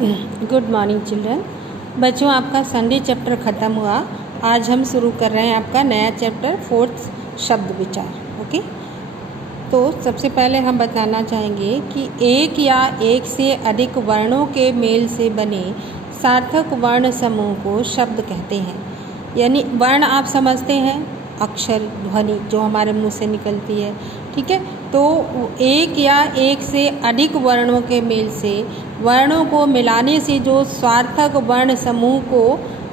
Good morning children. बच्चों, आपका Sunday chapter ख़त्म हुआ। आज हम शुरू कर रहे हैं आपका नया चैप्टर फोर्थ शब्द विचार। ओके, तो सबसे पहले हम बताना चाहेंगे कि एक या एक से अधिक वर्णों के मेल से बने सार्थक वर्ण समूह को शब्द कहते हैं। यानी वर्ण आप समझते हैं, अक्षर ध्वनि जो हमारे मुंह से निकलती है, ठीक है। तो एक या एक से अधिक वर्णों के मेल से वर्णों को मिलाने से जो सार्थक वर्ण समूह को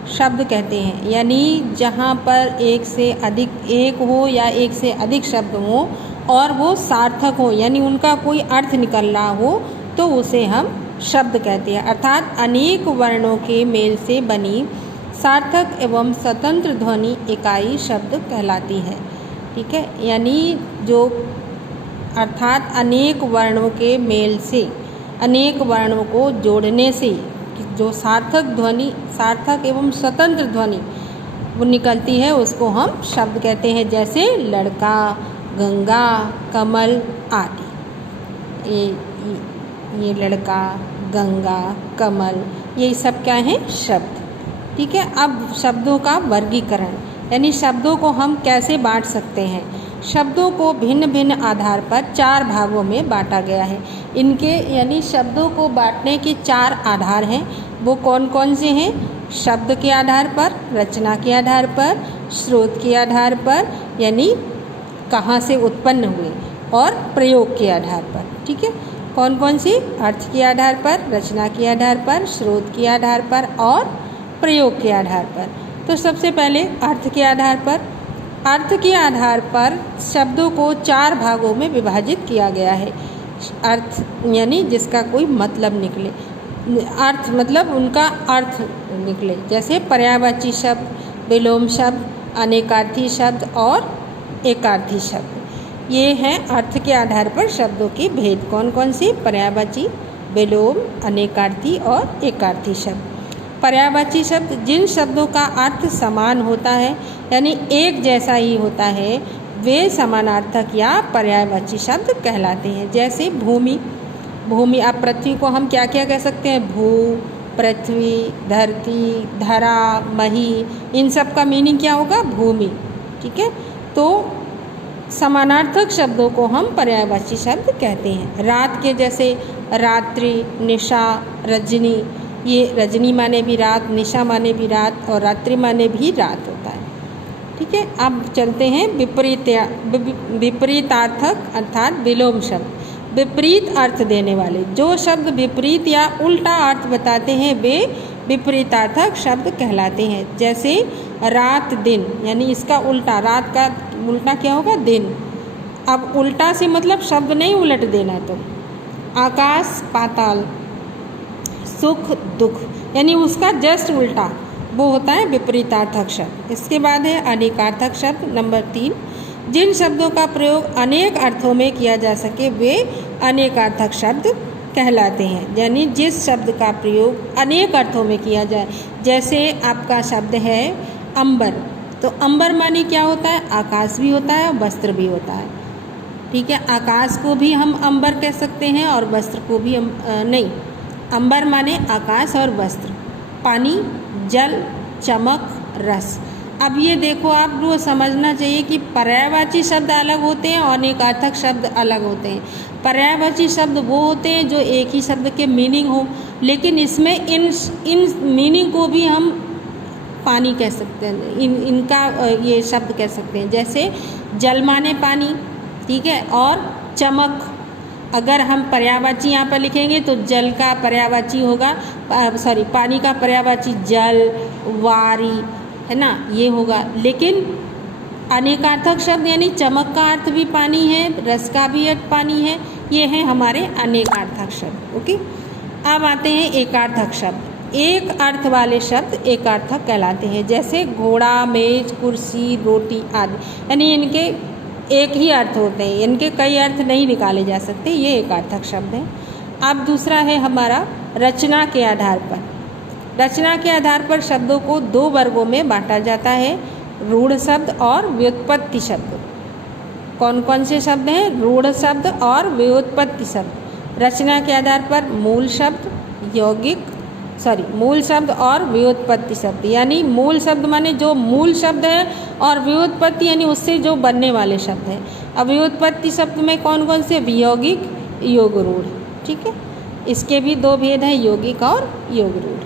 शब्द कहते हैं। यानी जहाँ पर एक से अधिक एक हो या एक से अधिक शब्द हो और वो सार्थक हो, यानी उनका कोई अर्थ निकल रहा हो, तो उसे हम शब्द कहते हैं। अर्थात अनेक वर्णों के मेल से बनी सार्थक एवं स्वतंत्र ध्वनि इकाई शब्द कहलाती है, ठीक है। यानी जो अर्थात अनेक वर्णों के मेल से, अनेक वर्णों को जोड़ने से जो सार्थक एवं स्वतंत्र ध्वनि वो निकलती है, उसको हम शब्द कहते हैं। जैसे लड़का, गंगा, कमल आदि। ये लड़का, गंगा, कमल, ये सब क्या है? शब्द, ठीक है। अब शब्दों का वर्गीकरण, यानी शब्दों को हम कैसे बांट सकते हैं। शब्दों को भिन्न भिन्न आधार पर 4 भागों में बांटा गया है। इनके यानी शब्दों को बांटने के 4 आधार हैं। वो कौन कौन से हैं? शब्द के आधार पर, रचना के आधार पर, स्रोत के आधार पर, यानी कहाँ से उत्पन्न हुए, और प्रयोग के आधार पर, ठीक है। कौन कौन सी? अर्थ के आधार पर, रचना के आधार पर, स्रोत के आधार पर और प्रयोग के आधार पर। तो सबसे पहले अर्थ के आधार पर। अर्थ के आधार पर शब्दों को 4 भागों में विभाजित किया गया है। अर्थ यानी जिसका कोई मतलब निकले, अर्थ मतलब उनका अर्थ निकले। जैसे पर्यायवाची शब्द, विलोम शब्द, अनेकार्थी शब्द और एकार्थी शब्द। ये हैं अर्थ के आधार पर शब्दों के भेद। कौन कौन से? पर्यायवाची, विलोम, अनेकार्थी और एकार्थी शब्द। पर्यायवाची शब्द जिन शब्दों का अर्थ समान होता है, यानी एक जैसा ही होता है, वे समानार्थक या पर्यायवाची शब्द कहलाते हैं। जैसे भूमि, भूमि, अब पृथ्वी को हम क्या क्या कह सकते हैं? भू, पृथ्वी, धरती, धरा, मही, इन सब का मीनिंग क्या होगा? भूमि, ठीक है। तो समानार्थक शब्दों को हम पर्यायवाची शब्द कहते हैं। रात के जैसे रात्रि, निशा, रजनी। ये रजनी माने भी रात, निशा माने भी रात और रात्रि माने भी रात होता है, ठीक है। अब चलते हैं विपरीतार्थक अर्थात विलोम शब्द। विपरीत अर्थ देने वाले जो शब्द विपरीत या उल्टा अर्थ बताते हैं, वे विपरीतार्थक शब्द कहलाते हैं। जैसे रात, दिन, यानी इसका उल्टा, रात का उल्टा क्या होगा? दिन। अब उल्टा से मतलब शब्द नहीं उलट देना। तो आकाश, पाताल, सुख, दुख, यानी उसका जस्ट उल्टा, वो होता है विपरीतार्थक शब्द। इसके बाद है अनेकार्थक शब्द नंबर 3। जिन शब्दों का प्रयोग अनेक अर्थों में किया जा सके, वे अनेकार्थक शब्द कहलाते हैं। यानी जिस शब्द का प्रयोग अनेक अर्थों में किया जाए। जैसे आपका शब्द है अंबर, तो अंबर माने क्या होता है? आकाश भी होता है और वस्त्र भी होता है, ठीक है। आकाश को भी हम अंबर कह सकते हैं और वस्त्र को भी हम नहीं। अंबर माने आकाश और वस्त्र, पानी, जल, चमक, रस। अब ये देखो, आपको समझना चाहिए कि पर्यायवाची शब्द अलग होते हैं और अनेकार्थक शब्द अलग होते हैं। पर्यायवाची शब्द वो होते हैं जो एक ही शब्द के मीनिंग हो, लेकिन इसमें इन मीनिंग को भी हम पानी कह सकते हैं, इनका ये शब्द कह सकते हैं। जैसे जल माने पानी, ठीक है, और चमक। अगर हम पर्यायवाची यहाँ पर लिखेंगे तो जल का पर्यायवाची होगा, पानी का पर्यायवाची जल, वारी, है ना, ये होगा। लेकिन अनेकार्थक शब्द यानी चमक का अर्थ भी पानी है, रस का भी अर्थ पानी है, ये हैं हमारे अनेकार्थक शब्द। ओके, अब आते हैं एकार्थक शब्द। एक अर्थ वाले शब्द एकार्थक कहलाते हैं। जैसे घोड़ा, मेज, कुर्सी, रोटी आदि, यानी इनके एक ही अर्थ होते हैं, इनके कई अर्थ नहीं निकाले जा सकते, ये एकार्थक शब्द हैं। अब दूसरा है हमारा रचना के आधार पर। रचना के आधार पर शब्दों को 2 वर्गों में बांटा जाता है, रूढ़ शब्द और व्युत्पत्ति शब्द। कौन कौन से शब्द हैं? रूढ़ शब्द और व्युत्पत्ति शब्द। रचना के आधार पर मूल शब्द, यौगिक, मूल शब्द और व्युत्पत्ति शब्द। यानी मूल शब्द माने जो मूल शब्द है, और व्युत्पत्ति यानी उससे जो बनने वाले शब्द हैं। अब व्युत्पत्ति शब्द में कौन कौन से? वियोगिक, योग रूढ़। ठीक है, इसके भी दो भेद हैं, यौगिक और योग रूढ़।